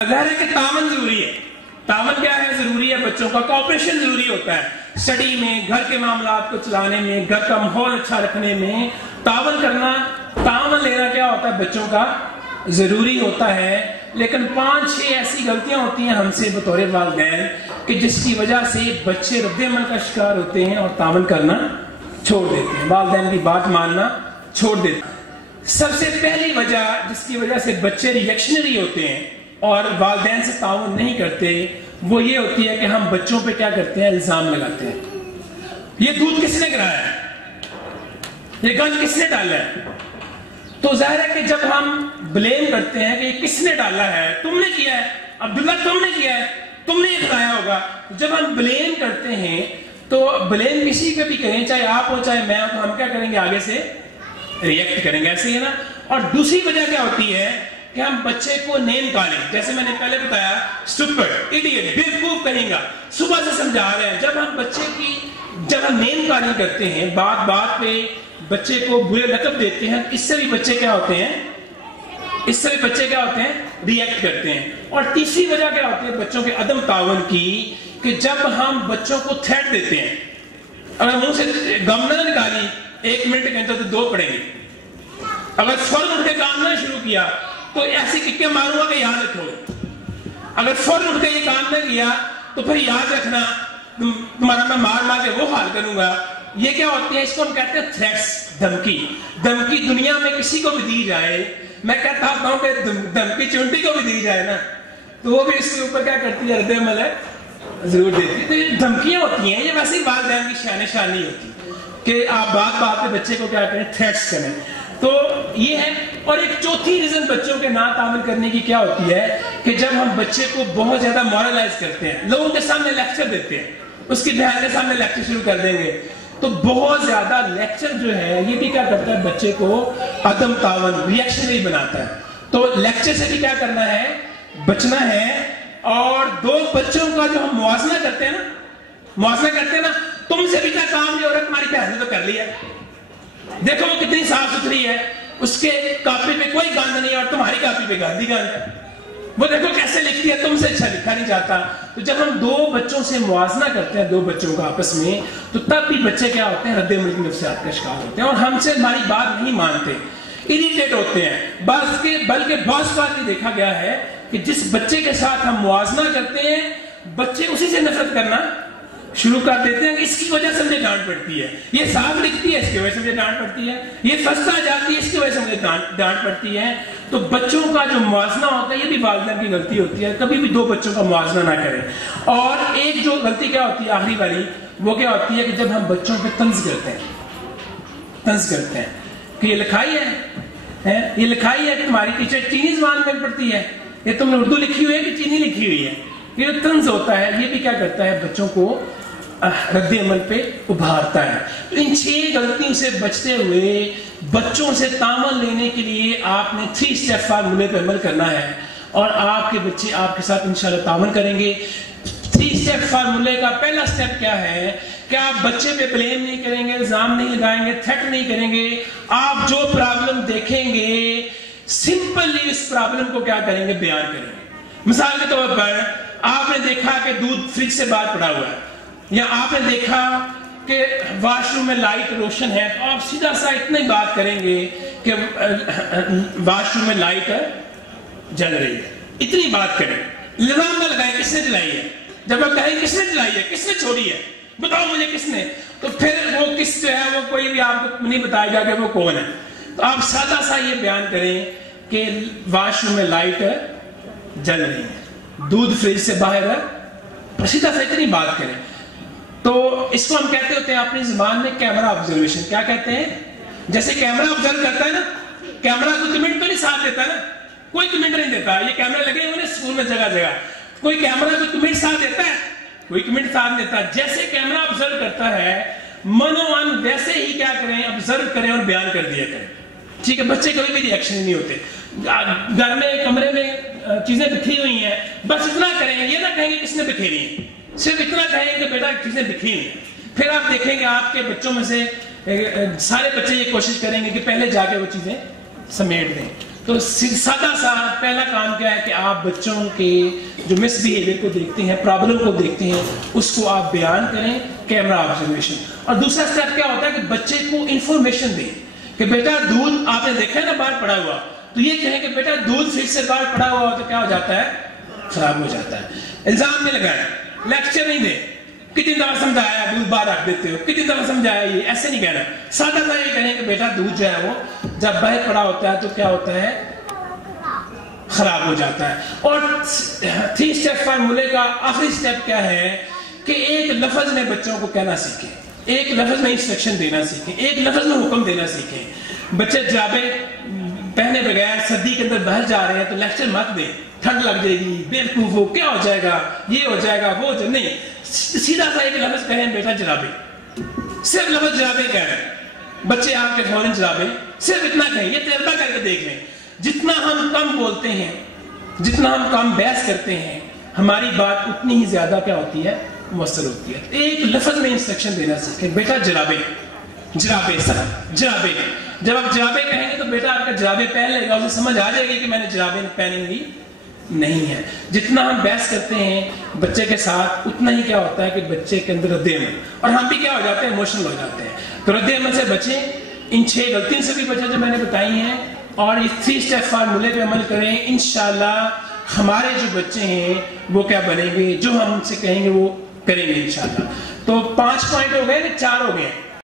ظاہر ہے کہ تعاون ضروری ہے. تعاون کیا ہے؟ ضروری ہے. بچوں کا کوآپریشن ضروری ہوتا ہے. اسٹڈی میں، گھر کے معاملات کو چلانے میں، گھر کا ماحول اچھا رکھنے میں تعاون کرنا، تعاون لینا کیا ہوتا ہے؟ بچوں کا ضروری ہوتا ہے. لیکن 5-6 ایسی غلطیاں ہوتی ہیں ہم سے بطور والدین کہ جس کی وجہ سے بچے رد عمل کا شکار ہوتے ہیں اور تعاون کرنا چھوڑ دیتے ہیں، والدین کی بات ماننا چھوڑ دیتے ہیں. سب سے پہلی وجہ جس کی وجہ سے بچے ریئیکشنری ہوتے ہیں اور والدین سے تعاون نہیں کرتے، وہ یہ ہوتی ہے کہ ہم بچوں پہ کیا کرتے ہیں؟ الزام لگاتے ہیں. یہ دودھ کس نے گرایا ہے؟ یہ گند کس نے ڈالا ہے؟ تو ظاہر ہے کہ جب ہم بلیم کرتے ہیں کہ یہ کس نے ڈالا ہے، تم نے کیا ہے، عبداللہ تم نے کیا ہے، تم نے یہ کرایا ہوگا. جب ہم بلیم کرتے ہیں تو بلیم کسی پہ بھی کریں، چاہے آپ ہو چاہے میں ہو، تو ہم کیا کریں گے؟ آگے سے ریئیکٹ کریں گے. ایسے ہی نا. اور دوسری وجہ کیا ہوتی ہے کہ ہم بچے کو نیم کالنگ، جیسے میں نے پہلے بتایا، اسٹوپڈ، ایڈیٹ، بیوقوف کہیں گا، صبح سے سمجھا رہے ہیں. جب ہم بچے کی ہم نیم کالنگ کرتے ہیں، بات بات پہ بچے کو برے لقب دیتے ہیں، اس سے بھی بچے کیا ہوتے ہیں؟ ریئیکٹ کرتے ہیں. اور تیسری وجہ کیا ہوتی ہے بچوں کے عدم تعاون کی؟ کہ جب ہم بچوں کو تھریٹ دیتے ہیں، اگر منہ سے گم نہ نکالی 1 منٹ کے اندر تو 2 پڑیں گے. اگر فوراً اٹھ کے کام نہ شروع کیا تو ایسی ککے ماروں گا کہ یاد رکھو. اگر فوراً اٹھ کے یہ کام نہ کیا تو پھر یاد رکھنا تمہارا میں مار مار کے وہ حال کروں گا. یہ کیا ہوتی ہے؟ اس کو ہم کہتے ہیں تھریٹس، دھمکی. دھمکی دنیا میں کسی کو بھی دی جائے، میں کہتا ہوں کہ دھمکی چونٹی کو بھی دی جائے نا، تو وہ بھی اس کے اوپر کیا کرتی ہے؟ رد عمل ہے ضرور دیتی ہے. تو یہ دھمکیاں ہوتی ہیں، یہ ویسے ہی والدین کی شان نہیں ہوتی کہ آپ بات بات پہ بچے کو کیا کریں؟ تھریٹس کریں. تو یہ ہے. اور ایک چوتھی ریزن بچوں کے ناتعامل کرنے کی کیا ہوتی ہے کہ جب ہم بچے کو بہت زیادہ مورلائز کرتے ہیں، لوگوں کے سامنے لیکچر دیتے ہیں، اس کی بہن کے سامنے لیکچر شروع کر دیں گے، تو بہت زیادہ لیکچر جو ہے یہ بھی کیا کرتا ہے؟ بچے کو عدم تعاون، ریئیکشنری بناتا ہے. تو لیکچر سے بھی کیا کرنا ہے؟ بچنا ہے. اور 2 بچوں کا جو ہم موازنہ کرتے ہیں نا، تم سے بھی کیا کام نہیں ہو رہا، تمہاری بہن نے تو کر لیا، دیکھو وہ کتنی صاف ستھری ہے، اس کے کاپی پہ کوئی گند نہیں ہے اور تمہاری کاپی پہ گند ہے، وہ دیکھو کیسے لکھتی ہے، تم سے اچھا لکھا نہیں جاتا. تو جب ہم 2 بچوں سے موازنہ کرتے ہیں، 2 بچوں کا آپس میں، تو تب بھی بچے کیا ہوتے ہیں؟ رد عمل کی نفسیات کا شکار ہوتے ہیں اور ہم سے ہماری بات نہیں مانتے، اریٹیٹ ہوتے ہیں. بلکہ بہت بار یہ دیکھا گیا ہے کہ جس بچے کے ساتھ ہم موازنہ کرتے ہیں، بچے اسی سے نفرت کرنا شروع کر دیتے ہیں کہ اس کی وجہ سے مجھے ڈانٹ پڑتی ہے، یہ صاف لکھتی ہے اس کی وجہ سے مجھے ڈانٹ پڑتی ہے، یہ فرسٹ آ جاتی ہے اس کی وجہ سے مجھے ڈانٹ پڑتی ہے. تو بچوں کا جو موازنہ ہوتا ہے یہ بھی والدین کی غلطی ہوتی ہے. کبھی بھی 2 بچوں کا موازنہ نہ کریں. اور ایک جو غلطی کیا ہوتی ہے آخری والی، وہ کیا ہوتی ہے کہ جب ہم بچوں پہ طنز کرتے ہیں کہ یہ لکھائی ہے کہ تمہاری ٹیچر چینی زبان میں پڑھتی ہے، یہ تم نے اردو لکھی ہوئی ہے کہ چینی لکھی ہوئی ہے، یہ طنز ہوتا ہے. یہ بھی کیا کرتا ہے؟ بچوں کو رد عمل پہ ابھارتا ہے. تو ان 6 غلطیوں سے بچتے ہوئے بچوں سے تعاون لینے کے لیے آپ نے 3 اسٹیپ فارمولے پہ عمل کرنا ہے اور آپ کے بچے آپ کے ساتھ انشاءاللہ تعاون کریں گے. 3 اسٹیپ فارمولے کا پہلا اسٹیپ کیا ہے کہ آپ بچے پہ بلیم نہیں کریں گے، الزام نہیں لگائیں گے، تھریٹ نہیں کریں گے. آپ جو پرابلم دیکھیں گے سمپلی اس پرابلم کو کیا کریں گے؟ بیان کریں گے. مثال کے طور پر آپ نے دیکھا کہ دودھ فریج سے باہر پڑا ہوا ہے، یا آپ نے دیکھا کہ واش روم میں لائٹ روشن ہے، تو آپ سیدھا سا اتنی بات کریں گے کہ واش روم میں لائٹ جل رہی ہے، اتنی بات کریں. الزام نہ لگائیں کس نے جلائی ہے. جب آپ کہیں کس نے جلائی ہے، کس نے چھوڑی ہے، بتاؤ مجھے کس نے، تو پھر وہ کس جو ہے وہ کوئی بھی آپ کو نہیں بتائے گا کہ وہ کون ہے. تو آپ سادہ سا یہ بیان کریں کہ واش روم میں لائٹ جل رہی ہے، دودھ فریج سے باہر ہے، سیدھا سا اتنی بات کریں. تو اس کو ہم کہتے ہوتے ہیں اپنی زبان میں کیمرہ آبزرویشن. کیا کہتے ہیں؟ جیسے کیمرہ آبزرو کرتا ہے نا، کیمرہ کو کمنٹ تو نہیں ساتھ دیتا نا، کوئی کمنٹ نہیں دیتا. یہ کیمرے لگے ہوئے نا اسکول میں جگہ، کوئی کیمرہ کو کمنٹ ساتھ دیتا ہے؟ کوئی کمنٹ ساتھ دیتا. جیسے کیمرہ آبزرو کرتا ہے، منوان ویسے ہی کیا کریں؟ آبزرو کریں اور بیان کر دیا کریں. ٹھیک ہے؟ بچے کوئی بھی ریئیکشن نہیں ہوتے. گھر میں کمرے میں چیزیں بکھری ہوئی ہیں، بس اتنا کریں، یہ نہ کہیں گے کس نے بکھیری ہیں، صرف اتنا کہیں کہ بیٹا چیزیں بکھری ہیں. پھر آپ دیکھیں گے آپ کے بچوں میں سے سارے بچے یہ کوشش کریں گے کہ پہلے جا کے وہ چیزیں سمیٹ دیں. تو سادہ سا پہلا کام کیا ہے کہ آپ بچوں کے جو مس بیہیویئر کو دیکھتے ہیں، پرابلم کو دیکھتے ہیں، اس کو آپ بیان کریں، کیمرہ آبزرویشن. اور دوسرا اسٹیپ کیا ہوتا ہے کہ بچے کو انفارمیشن دیں کہ بیٹا دودھ آپ نے دیکھا ہے نا باہر پڑا ہوا، تو یہ کہیں کہ بیٹا دودھ فریج سے باہر پڑا ہوا تو کیا ہو جاتا ہے؟ خراب ہو جاتا ہے. الزام نہیں لگائیں، لیکچر نہیں دیں، کتنی دفعہ سمجھایا دودھ باہر رکھ دیتے ہو، کتنی دفعہ سمجھایا، یہ ایسے نہیں کہنا. سادہ سا یہ کہیں کہ بیٹا دودھ جو ہے وہ جب باہر پڑا ہوتا ہے تو کیا ہوتا ہے؟ خراب ہو جاتا ہے. اور 3 اسٹیپ فارمولے کا آخری اسٹیپ کیا ہے کہ ایک لفظ میں بچوں کو کہنا سیکھیں، ایک لفظ میں انسٹرکشن دینا سیکھیں، ایک لفظ میں حکم دینا سیکھیں. بچے جرابے پہنے بغیر سردی کے اندر باہر جا رہے ہیں تو لیکچر مت دیں، ٹھنڈ لگ جائے گی، بیوقوف ہو، کیا ہو جائے گا، یہ ہو جائے گا، وہ نہیں. سیدھا سا ایک لفظ کہیں بیٹا جرابے، صرف لفظ جرابے کہہ رہے ہیں بچے آپ کے فوراً جرابے، صرف اتنا کہیں. یہ تجربہ کر کے دیکھ لیں، جتنا ہم کم بولتے ہیں، جتنا ہم کم بحث کرتے ہیں، ہماری بات اتنی ہی زیادہ کیا ہوتی ہے؟ مؤثر ہوتی ہے. ایک لفظ میں انسٹرکشن دینا سیکھیں، بیٹا جرابے، جرابے سر، جرابے. جب آپ جرابے کہیں گے تو بیٹا آپ کا جرابے پہن لے گا، اسے سمجھ آ جائے گی کہ میں نے جرابے پہنی ہوئی نہیں ہے. جتنا ہم بحث کرتے ہیں بچے کے ساتھ اتنا ہی کیا ہوتا ہے کہ بچے کے اندر رد عمل، اور ہم بھی کیا ہو جاتے ہیں؟ ایموشنل ہو جاتے ہیں. تو رد عمل سے بچیں، ان 6 غلطیوں سے بھی بچیں جو میں نے بتائی ہیں، اور اس 3 اسٹیپ فارمولے پہ عمل کریں. انشاءاللہ ہمارے جو بچے ہیں وہ کیا بنیں گے؟ جو ہم ان سے کہیں گے وہ کریں گے انشاءاللہ. تو 5 پوائنٹ ہو گئے، 4 ہو گئے.